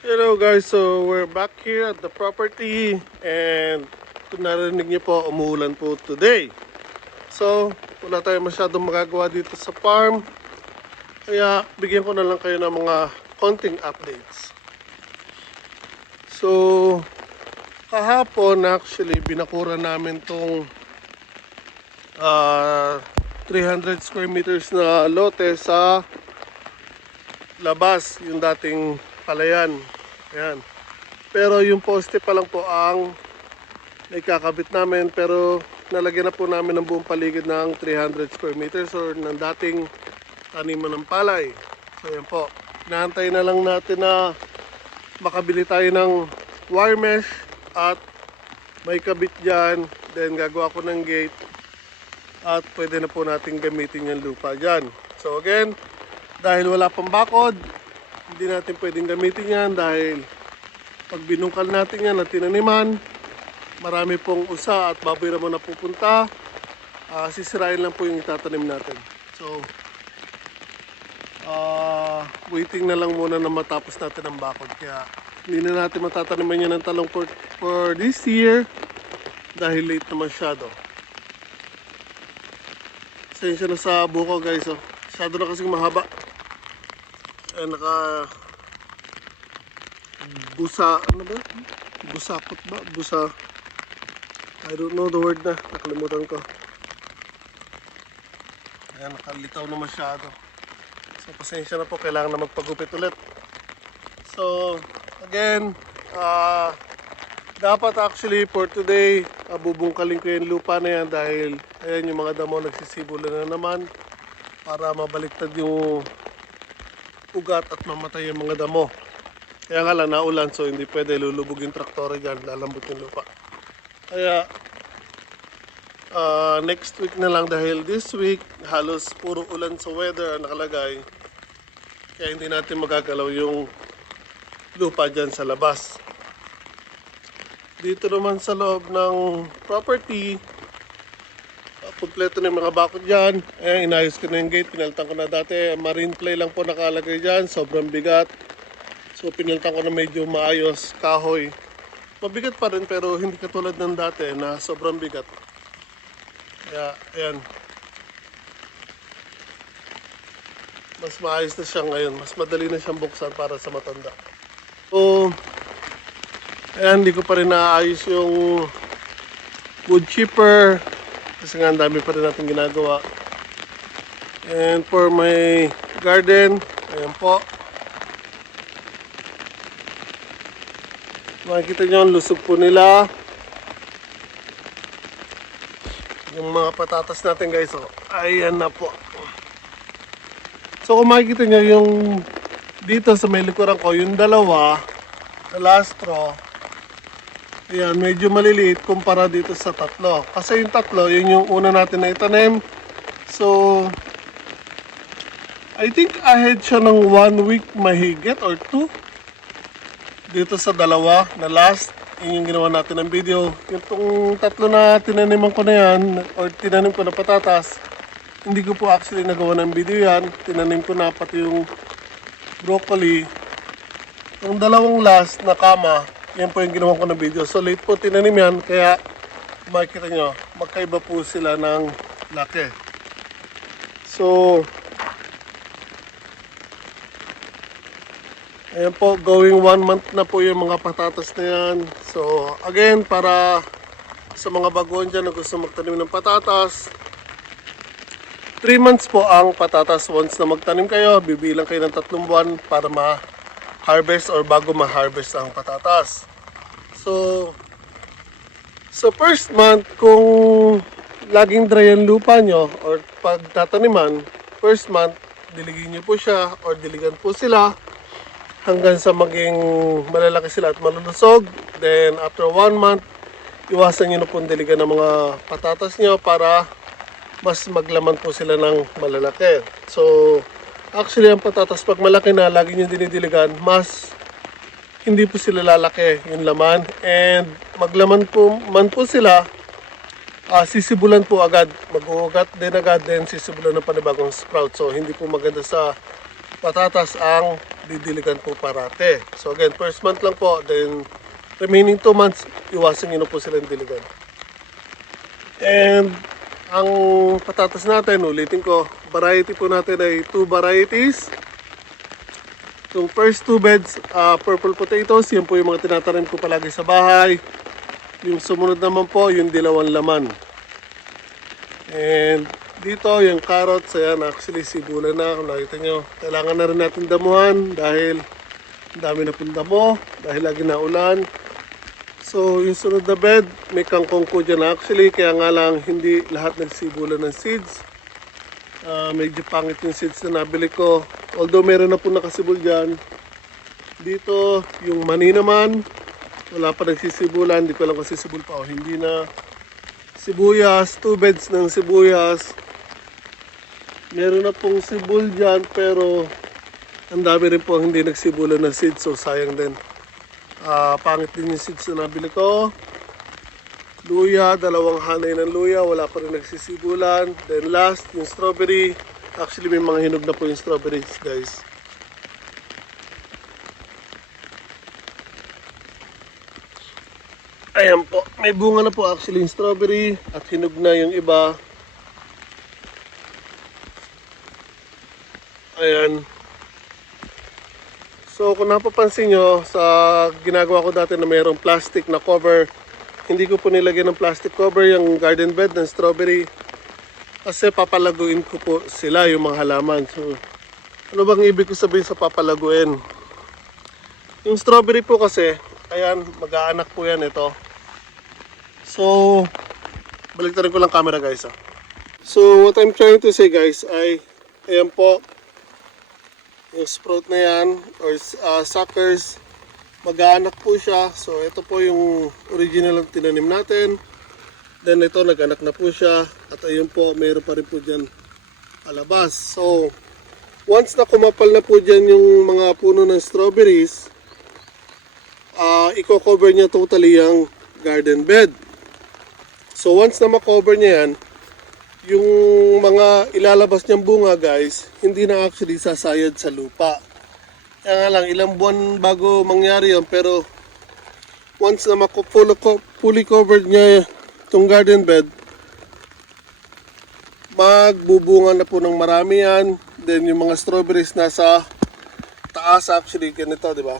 Hello guys, so we're back here at the property and kung narinig niyo po, umuulan po today. So, wala tayong masyadong magagawa dito sa farm. Kaya bigyan ko na lang kayo ng mga konting updates. So, kahapon actually binakura namin tong 300 square meters na lote sa labas, yung dating palayan. Ayan. Pero yung poste pa lang po ang ikakabit namin, pero nalagyan na po namin ng buong paligid ng 300 square meters or ng dating taniman ng palay. So ayan po, inaantay na lang natin na makabili tayo ng wire mesh at may kabit dyan, then gagawa ko ng gate at pwede na po natin gamitin yung lupa dyan. So again, dahil wala pang bakod, hindi natin pwedeng gamitin yan dahil pag binungkal natin yan at tinaniman, marami pong usa at baboy naman na pupunta, sisirain lang po yung itatanim natin. So, waiting na lang muna na matapos natin ang bakod. Kaya hindi na natin matataniman yan ng talong for this year dahil late na masyado. Sensya na sa buko guys, oh. Masyado na kasing mahaba. Ay, busa, ano ba? Busakot ba? Busa. I don't know the word na. Nakalimutan ko. Ayan, nakalitaw na masyado. So, pasensya na po. Kailangan na magpagupit ulit. So, again, dapat actually for today, bubungkalin ko yung lupa na yan dahil ayan yung mga damo nagsisibulan na naman para mabaliktad yung ugat at mamatay yung mga damo. Kaya nga lang naulan, so hindi pwede lulubog yung traktor dyan, lalambot yung lupa. Kaya next week na lang dahil this week halos puro ulan sa weather ang nakalagay. Kaya hindi natin magagalaw yung lupa dyan sa labas. Dito naman sa loob ng property, kompleto na yung mga bakod dyan. Ayan, inayos ko na yung gate, pinalitan ko na dati. Marine clay lang po nakalagay dyan, sobrang bigat. So pinalitan ko na medyo maayos, kahoy. Mabigat pa rin pero hindi katulad ng dati na sobrang bigat. Kaya, ayan. Mas maayos na siya ngayon, mas madali na siyang buksan para sa matanda. So, ayan, hindi ko pa rin naayos yung wood chipper. Kasi nga ang dami pa rin natin ginagawa. And for my garden, ayan po. Makikita nyo ang lusog po nila. Yung mga patatas natin guys, oh, ayan na po. So kung makikita nyo yung dito sa may likuran ko, yung dalawa na last row, ayan, medyo maliliit kumpara dito sa tatlo. Kasi yung tatlo, yun yung una natin na itanim. So, I think ahead siya ng 1 week mahigit or 2. Dito sa dalawa na last, yun yung ginawa natin ng video. Yung tong tatlo na tinaniman ko na yan, or tinanim ko na patatas, hindi ko po actually nagawa ng video yan. Tinanim ko na pati yung broccoli. Yung dalawang last na kama, yan po yung ginawa ko ng video. So late po tinanim yan, kaya makikita nyo, magkaiba po sila ng laki. So, ayan po, going 1 month na po yung mga patatas na yan. So, again, para sa mga baguhan dyan na gusto magtanim ng patatas, 3 months po ang patatas. Once na magtanim kayo, bibilang kayo ng 3 buwan para ma-harvest or bago ma-harvest ang patatas. So, first month, kung laging dry ang lupa nyo or pagtataniman, first month, diligin nyo po siya or diligan po sila hanggang sa maging malalaki sila at malulusog. Then after 1 month, iwasan nyo na po diligan ng mga patatas nyo para mas maglaman po sila ng malalaki. So actually ang patatas pag malaki na, lagi nyo dinidiligan, mas hindi po sila lalaki yung laman. And maglaman po man po sila, sisibulan po agad, mag-uugat din agad, then sisibulan ng panibagong sprout. So hindi po maganda sa patatas ang didiligan po parate. So again, first month lang po, then remaining 2 months, iwasan nyo na po silang diligan. And ang patatas natin, ulitin ko, variety po natin ay 2 varieties. Yung first 2 beds, purple potatoes, yan po yung mga tinatanim ko palagi sa bahay. Yung sumunod naman po, yung dilawang laman. And dito, yung carrots, ayan, actually sibulan na, kung nakita nyo. Kailangan na rin natin damuhan dahil ang dami na pong damo, dahil lagi na ulan. So, yung sunod na bed, may kangkong po dyan actually, kaya nga lang hindi lahat nagsibulan ng seeds. Medyo pangit yung seeds na nabili ko. Although meron na po nakasibol dyan. Dito, yung mani naman, wala pa nagsisibulan, hindi ko alam kung sisibol pa o hindi na. Sibuyas, 2 beds ng sibuyas. Meron na pong sibol dyan, pero ang dami rin po ang hindi nagsibulan ng seeds, so sayang din. Pangit din yung seeds na nabili ko. Luya, 2 hanay ng luya, wala pa rin nagsisibulan. Then last, yung strawberry. Actually, may mga hinog na po yung strawberries, guys. Ayan po, may bunga na po actually yung strawberry at hinog na yung iba. Ayan. So kung napapansin nyo, sa ginagawa ko dati na mayroong plastic na cover, hindi ko po nilagyan ng plastic cover yung garden bed ng strawberry. Kasi papalaguin ko po sila yung mga halaman. So ano bang ibig ko sabihin sa papalaguin? Yung strawberry po kasi, ayan, mag-aanak po yan ito. So, baliktarin ko lang camera guys. So, what I'm trying to say guys ay, ayan po, yung sprout na yan, or suckers, mag-aanak po siya. So, ito po yung original na tinanim natin. Then, ito, nag-anak na po siya. At ayun po, mayroon pa rin po dyan palabas. So, once na kumapal na po dyan yung mga puno ng strawberries, i-cover niya totally yung garden bed. So once na makover niya yan, yung mga ilalabas niyang bunga guys, hindi na actually sasayad sa lupa. Kaya nga lang, ilang buwan bago mangyari yun, pero once na fully covered niya itong garden bed, magbubunga na po ng marami yan. Then yung mga strawberries nasa taas actually, ganito, di ba?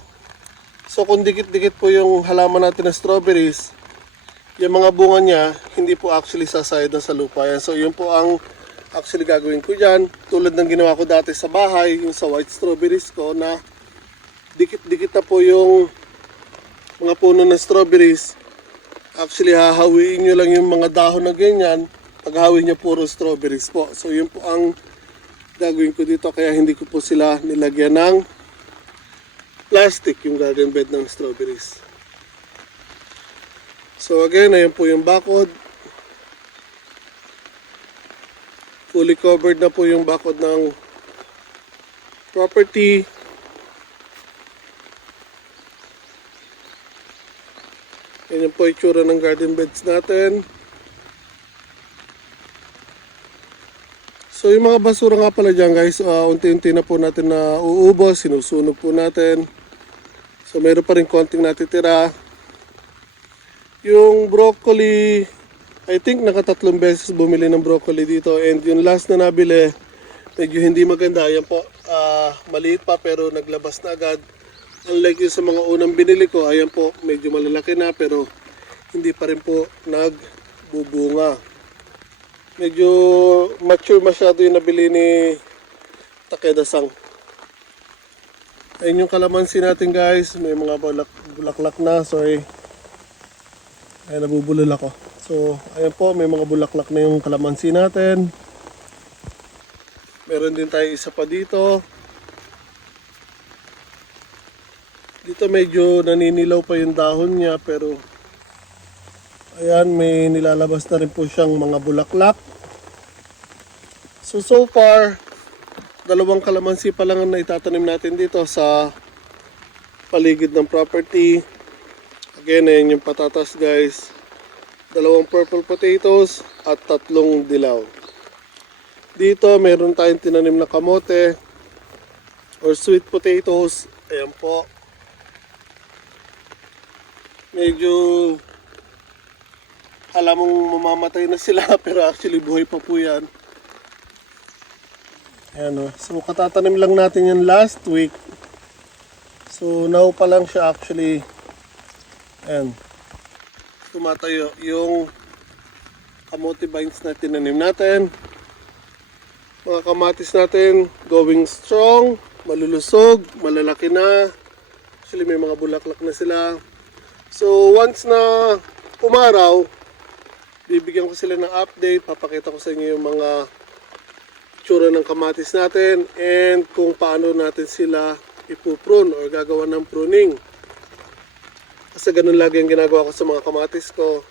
So kung dikit-dikit po yung halaman natin ng strawberries, yung mga bunga niya, hindi po actually sasayad na sa lupa yan. So yun po ang actually gagawin ko dyan. Tulad ng ginawa ko dati sa bahay, yung sa white strawberries ko, na dikit-dikit na po yung mga puno ng strawberries. Actually hahawiin nyo lang yung mga dahon na ganyan. Paghawi nyo puro strawberries po. So yun po ang gagawin ko dito. Kaya hindi ko po sila nilagyan ng plastic yung garden bed ng strawberries. So again, ayan po yung bakod. Fully covered na po yung bakod ng property. Ayan po yung itsura ng garden beds natin. So yung mga basura nga pala dyan guys, unti-unti na po natin na uubos, sinusunog po natin. So meron pa rin konting natitira. Yung broccoli, I think nakatatlong beses bumili ng broccoli dito. And yung last na nabili, medyo hindi maganda. Ayan po, maliit pa pero naglabas na agad. Unlike yung sa mga unang binili ko, ayan po, medyo malalaki na pero hindi pa rin po nagbubunga. Medyo mature masyado yung nabili ni Takeda-san. Ayun yung kalamansi natin guys, may mga bulaklak na, sorry. Ayan, nabubulol ako. So, ayan po, may mga bulaklak na yung kalamansi natin. Meron din tayo isa pa dito. Dito medyo naninilaw pa yung dahon niya, pero ayan, may nilalabas na rin po siyang mga bulaklak. So far, 2 kalamansi pa lang ang naitatanim natin dito sa paligid ng property. Again, ayan yung patatas guys. 2 purple potatoes at 3 dilaw. Dito, meron tayong tinanim na kamote. or sweet potatoes. Ayan po. Medyo alam mong mamamatay na sila pero actually buhay pa po yan. Ayan o. So katatanim lang natin yan last week. So now pa lang siya actually. Ayan. Tumatayo yung kamote vines na tinanim natin. Mga kamatis natin going strong, malulusog, malalaki na. Actually may mga bulaklak na sila. So once na umaraw, bibigyan ko sila ng update, papakita ko sa inyo yung mga tsura ng kamatis natin and kung paano natin sila ipuprune or gagawa ng pruning. Kasi ganun lagi ang ginagawa ko sa mga kamatis ko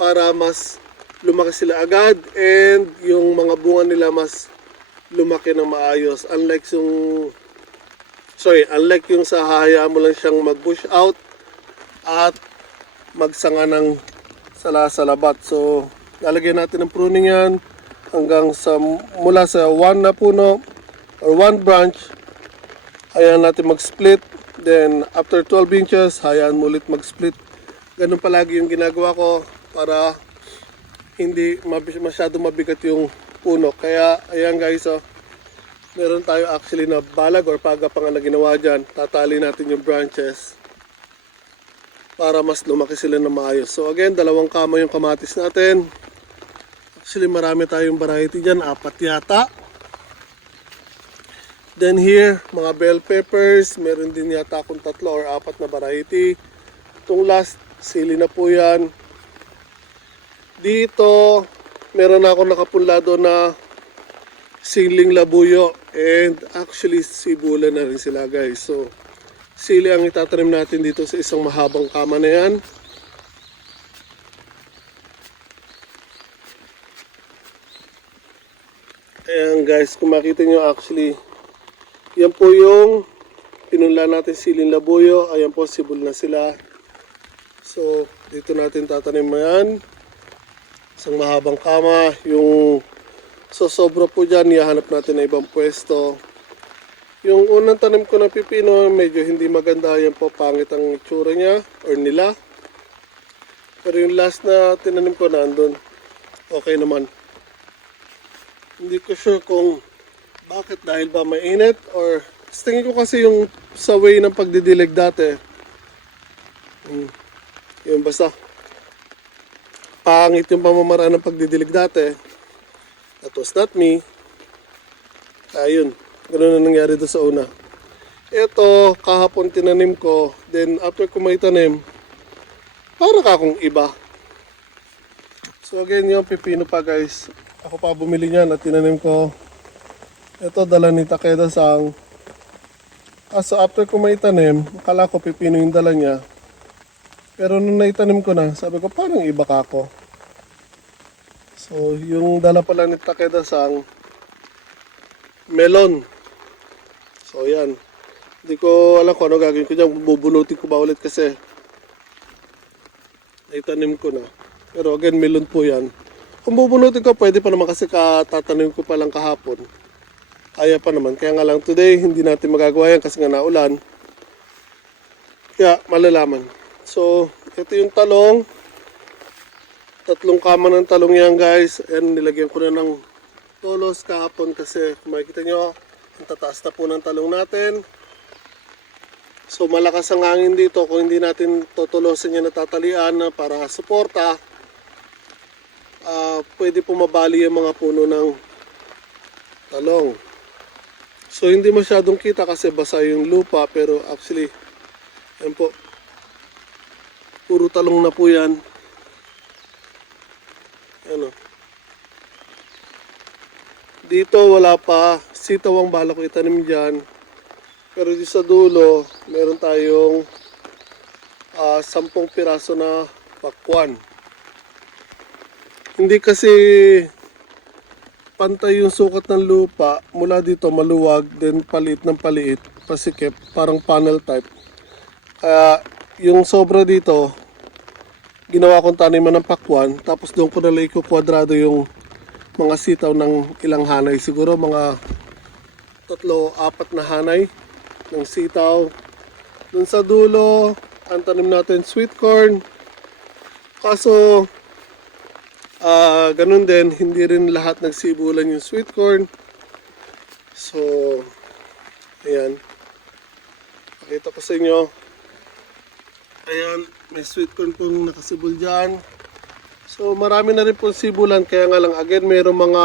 para mas lumaki sila agad and yung mga bunga nila mas lumaki ng maayos. Unlike yung sa hahayaan mo lang siyang mag-bush out at magsanga ng sala-salabat. So, lalagyan natin ng pruning yan hanggang sa mula sa 1 na puno or 1 branch, hayaan natin mag-split. Then, after 12 inches, hayaan mo ulit mag-split. Ganun palagi yung ginagawa ko para hindi masyado mabigat yung puno. Kaya, ayan guys, oh, meron tayo actually na balag or pagapangan na ginawa dyan. Tatali natin yung branches para mas lumaki sila na maayos. So again, 2 kama yung kamatis natin. Actually, marami tayong variety dyan. 4 yata. Then here, mga bell peppers. Meron din yata akong 3 or 4 na variety. Itong last, sili na po yan. Dito, meron ako nakapunlado na siling labuyo. And actually, sibula na rin sila guys. So, sili ang itatanim natin dito sa isang mahabang kama na yan. Ayan guys, kung makita nyo actually, yan po yung pinunla natin siling labuyo. Ayan po, sibol na sila. So, dito natin tatanim yan. Isang mahabang kama. Yung sobra po dyan, ihahanap natin na ibang pwesto. Yung unang tanim ko na pipino, medyo hindi maganda. Yan po, pangit ang itsura niya or nila. Pero yung last na tinanim ko nandun, okay naman. Hindi ko sure kung bakit, dahil ba mainit or tingin ko kasi yung sa way ng pagdidilig dati. Yung basta pangit yung pamamaraan ng pagdidilig dati. That was not me. Ayun, ganoon na nangyari doon sa una. Ito, kahapon tinanim ko. Then after ko may tanim, para akong iba. So again, yung pipino pa guys. Ako pa bumili niyan at tinanim ko. Ito, dala ni Takeda Sang. So after ko may tanim, akala ko pipino yung dala niya. Pero nung naitanim ko na, sabi ko parang iba ka ako. So yung dala pala ni Takeda Sang, melon. So yan. Hindi ko alam kung ano gagawin ko dyan. Bubunutin ko ba ulit kasi naitanim ko na. Pero again, melon po yan. Kung bubunutin ko, pwede pa naman kasi tatanim ko pa lang kahapon. Kaya pa naman. Kaya nga lang today, hindi natin magagawa yan kasi nga naulan. Kaya malalaman. So, ito yung talong. 3 kama ng talong yan guys. Ayan, nilagyan ko na ng tolos kahapon kasi kung makikita nyo, ang tataas na po ng talong natin. So, malakas ang hangin dito. Kung hindi natin tutulosin yan na tatalian para suporta, pwede po mabali yung mga puno ng talong. So hindi masyadong kita kasi basa yung lupa, pero actually yan po, puro talong na po yan. Ano, dito wala pa, sitaw ang balak ko itanim dyan, pero dito sa dulo meron tayong 10 piraso na pakwan. Hindi kasi pantay yung sukat ng lupa, mula dito maluwag, then paliit ng paliit, pasikip, parang panel type. Kaya yung sobra dito, ginawa kong taniman ng pakwan, tapos doon ko nalang kwadrado yung mga sitaw ng ilang hanay. Siguro mga tatlo, apat na hanay ng sitaw. Dun sa dulo, ang tanim natin sweet corn. Kaso, ganun din, hindi rin lahat nagsibulan yung sweet corn. So, ayan. Pakita ko sa inyo. Ayan, may sweet corn pong nakasibol dyan. So, marami na rin pong sibulan. Kaya nga lang, again, mayroong mga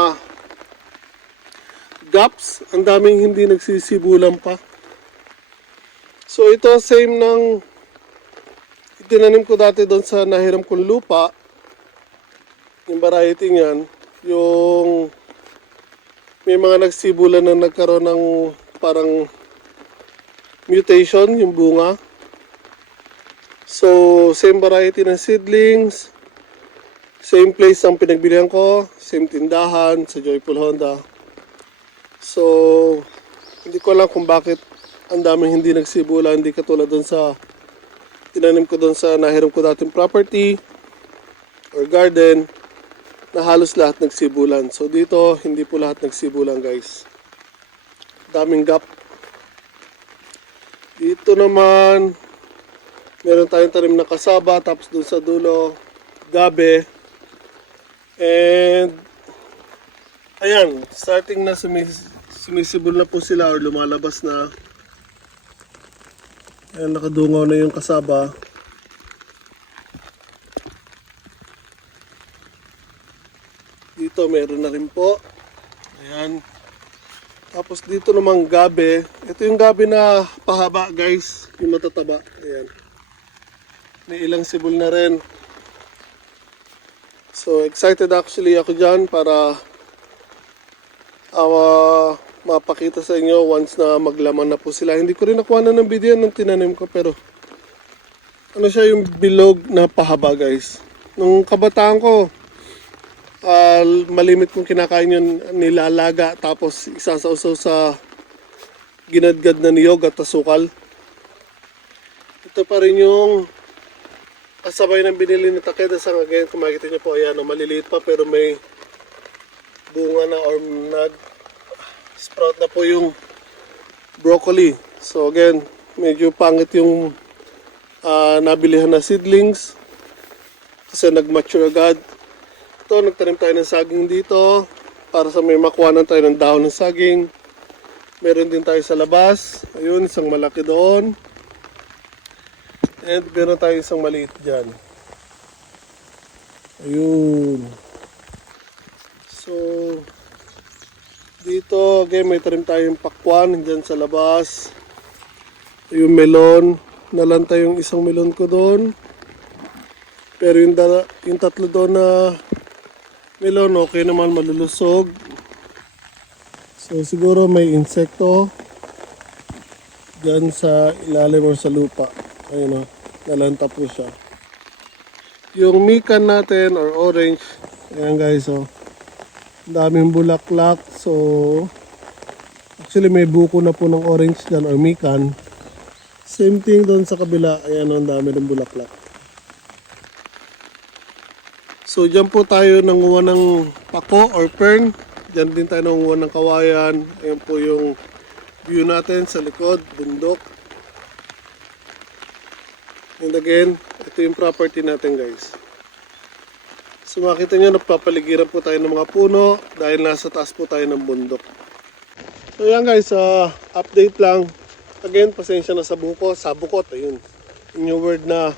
gaps. Ang daming hindi nagsisibulan pa. So, ito same ng itinanim ko dati doon sa nahiram kong lupa. Yung variety niyan, yung may mga nagsibulan na nagkaroon ng parang mutation, yung bunga. So, same variety ng seedlings. Same place ang pinagbilihan ko. Same tindahan sa Joyful Honda. So, hindi ko alam kung bakit ang daming hindi nagsibulan. Hindi katulad doon sa tinanim ko doon sa nahiram ko dating property or garden na halos lahat nagsibulan. So, dito, hindi po lahat nagsibulan, guys. Daming gap. Dito naman, meron tayong tanim na kasaba, tapos doon sa dulo, gabe. And, ayan, starting na sumisibol na po sila or lumalabas na. Ayan, nakadungaw na yung kasaba. Dito, meron na rin po. Ayan. Tapos dito namang gabi. Ito yung gabi na pahaba, guys. Yung matataba. Ayan. May ilang sibol na rin. So, excited actually ako dyan para mapakita sa inyo once na maglaman na po sila. Hindi ko rin nakuha na ng video ng tinanim ko, pero ano siya yung bilog na pahaba, guys. Nung kabataan ko, malimit kong kinakain yun, nilalaga, tapos isasawsaw sa ginadgad na niyog at asukal. Ito pa rin yung kasabay ng binili ni Takeda sa again. Kung makikita nyo po, ayan, maliliit pa pero may bunga na or nag-sprout na po yung broccoli. So again, medyo pangit yung nabilihan na seedlings kasi nag-mature agad. Ito, nagtanim tayo ng saging dito para sa may makuhanan tayo ng dahon ng saging. Meron din tayo sa labas. Ayun, isang malaki doon. And meron tayo isang maliit dyan. Ayun. So, dito, again, may tanim tayong pakwan dyan sa labas. Yung melon. Nalanta yung isang melon ko doon. Pero yung tatlo doon na melon, okay naman, malulusog. So siguro may insekto dyan sa ilalim o sa lupa. Ayun o, nalanta po siya. Yung mikan natin or orange, ayan guys o, daming bulaklak. So actually may buko na po ng orange dyan or mikan. Same thing doon sa kabila, ayan o, ang dami ng bulaklak. So, dyan po tayo nanguha ng pako or fern. Dyan din tayo nanguha ng kawayan. Ayan po yung view natin sa likod, bundok. And again, ito yung property natin, guys. So, makita nyo, napapaligiran po tayo ng mga puno dahil nasa taas po tayo ng bundok. So, yan guys, update lang. Again, pasensya na sa buko, sabukot. Ayun, yung word na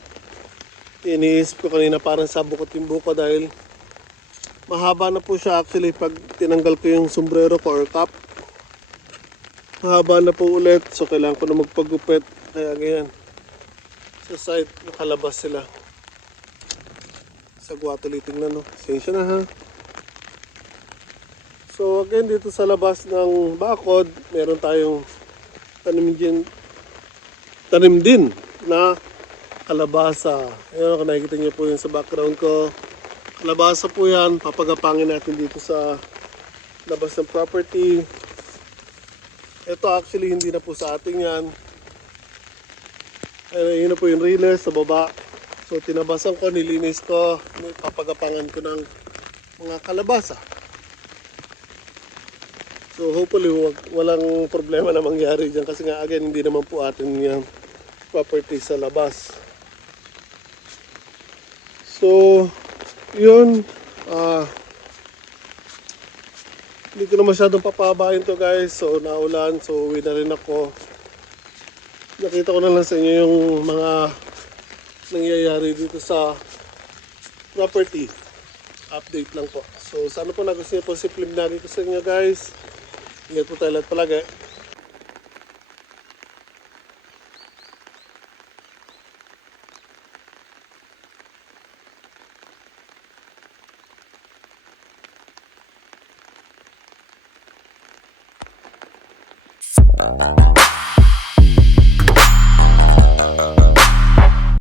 iniisip ko kanina, parang sabukot yung buko dahil mahaba na po siya actually pag tinanggal ko yung sombrero ko or cap. Mahaba na po ulit, so kailangan ko na magpagupit. Kaya ganyan, sa side nakalabas sila. Sagwa tuloy, tingnan no, pasensya na ha. So again, dito sa labas ng bakod, meron tayong tanim din na kalabasa. Ayan, kung nakikita niyo po yun sa background ko. Kalabasa po yan. Papagapangin natin dito sa labas ng property. Ito actually hindi na po sa ating yan. Ayan, yun na po yung riles sa baba. So tinabasan ko, nilinis ko. Papagapangan ko ng mga kalabasa. So hopefully walang problema na mangyari dyan kasi nga again hindi naman po atin yung property sa labas. So yun, hindi ko na masyadong papabahin to guys. So naulan, so uwi na rin ako. Nakita ko na lang sa inyo yung mga nangyayari dito sa property. Update lang po. So sana po nagustuhan niyo po si film na dito sa inyo guys. Ingat po tayo lahat palagi.